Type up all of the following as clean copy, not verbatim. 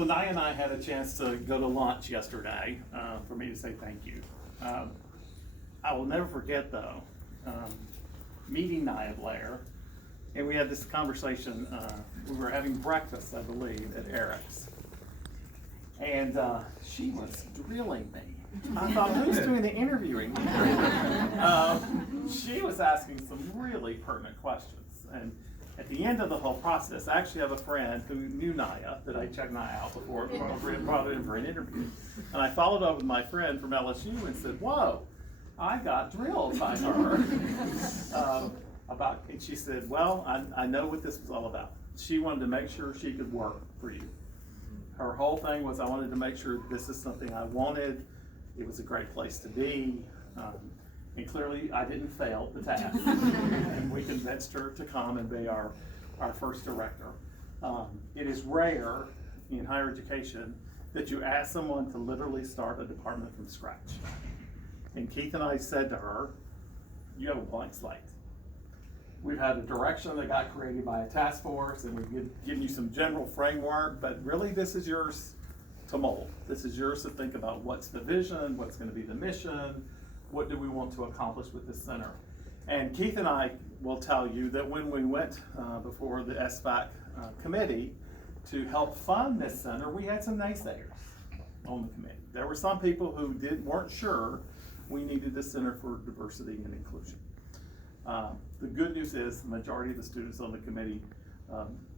So Nia and I had a chance to go to lunch yesterday for me to say thank you. I will never forget though, meeting Nia Blair, and we had this conversation, we were having breakfast, I believe, at Eric's. And she was drilling me. I thought, who's doing the interviewing? She was asking some really pertinent questions. And at the end of the whole process, I actually have a friend who knew Nia, that I checked Nia out before, brought her in for an interview. And I followed up with my friend from LSU and said, whoa, I got drilled by her. And she said, well, I know what this was all about. She wanted to make sure she could work for you. Her whole thing was, I wanted to make sure this is something I wanted. It was a great place to be. And clearly I didn't fail the task. And we convinced her to come and be our first director. It is rare in higher education that you ask someone to literally start a department from scratch. And Keith and I said to her, you have a blank slate. We've had a direction that got created by a task force, and we've given you some general framework, but really this is yours to mold. This is yours to think about what's the vision, what's going to be the mission, what do we want to accomplish with this center. And Keith and I will tell you that when we went before the SBAC committee to help fund this center, we had some naysayers on the committee. There were some people who weren't sure we needed a center for diversity and inclusion. The good news is the majority of the students on the committee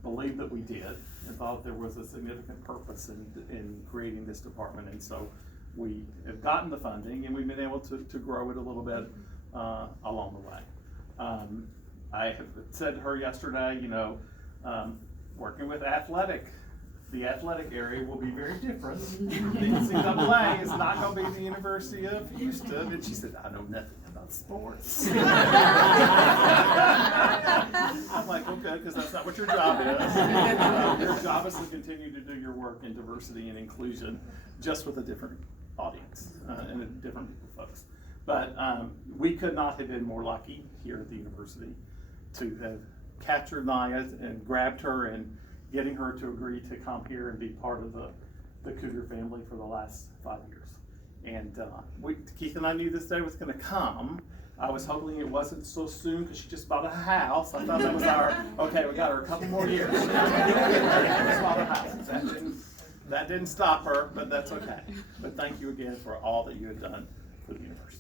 believed that we did and thought there was a significant purpose in creating this department. And so we have gotten the funding and we've been able to grow it a little bit along the way. I have said to her yesterday, working with the athletic area will be very different. The NCAA is not going to be the University of Houston. And she said, I know nothing about sports. I'm like, okay, because that's not what your job is. Your job is to continue to do your work in diversity and inclusion, just with a different audience and a different group of folks. But we could not have been more lucky here at the university to have captured Nia and grabbed her and getting her to agree to come here and be part of the Cougar family for the last 5 years. And Keith and I knew this day was going to come. I was hoping it wasn't so soon because she just bought a house. I thought that was okay, we got her a couple more years. She just bought a house. That didn't stop her, but that's okay. But thank you again for all that you have done for the university.